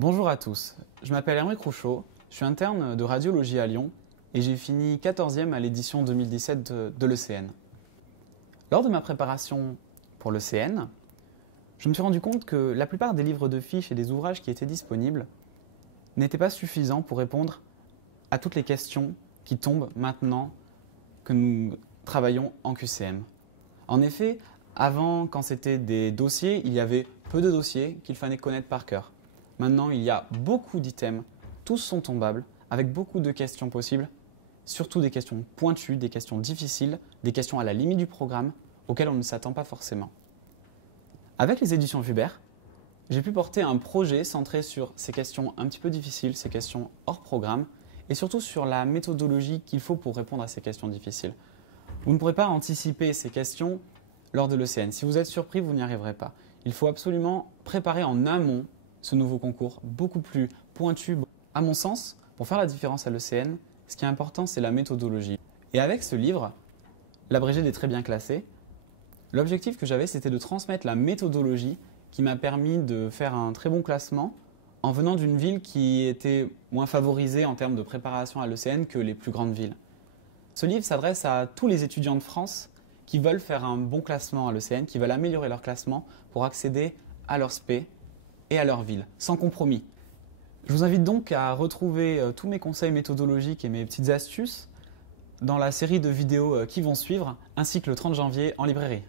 Bonjour à tous, je m'appelle Hervé Crouchot, je suis interne de radiologie à Lyon et j'ai fini 14e à l'édition 2017 de l'ECN. Lors de ma préparation pour l'ECN, je me suis rendu compte que la plupart des livres de fiches et des ouvrages qui étaient disponibles n'étaient pas suffisants pour répondre à toutes les questions qui tombent maintenant que nous travaillons en QCM. En effet, avant, quand c'était des dossiers, il y avait peu de dossiers qu'il fallait connaître par cœur. Maintenant, il y a beaucoup d'items, tous sont tombables, avec beaucoup de questions possibles, surtout des questions pointues, des questions difficiles, des questions à la limite du programme, auxquelles on ne s'attend pas forcément. Avec les éditions Vubert, j'ai pu porter un projet centré sur ces questions un petit peu difficiles, ces questions hors programme, et surtout sur la méthodologie qu'il faut pour répondre à ces questions difficiles. Vous ne pourrez pas anticiper ces questions lors de l'ECN. Si vous êtes surpris, vous n'y arriverez pas. Il faut absolument préparer en amont ce nouveau concours, beaucoup plus pointu. À mon sens, pour faire la différence à l'ECN, ce qui est important, c'est la méthodologie. Et avec ce livre, l'abrégé des très bien classés, l'objectif que j'avais, c'était de transmettre la méthodologie qui m'a permis de faire un très bon classement en venant d'une ville qui était moins favorisée en termes de préparation à l'ECN que les plus grandes villes. Ce livre s'adresse à tous les étudiants de France qui veulent faire un bon classement à l'ECN, qui veulent améliorer leur classement pour accéder à leur spé et à leur ville, sans compromis. Je vous invite donc à retrouver tous mes conseils méthodologiques et mes petites astuces dans la série de vidéos qui vont suivre, ainsi que le 30 janvier en librairie.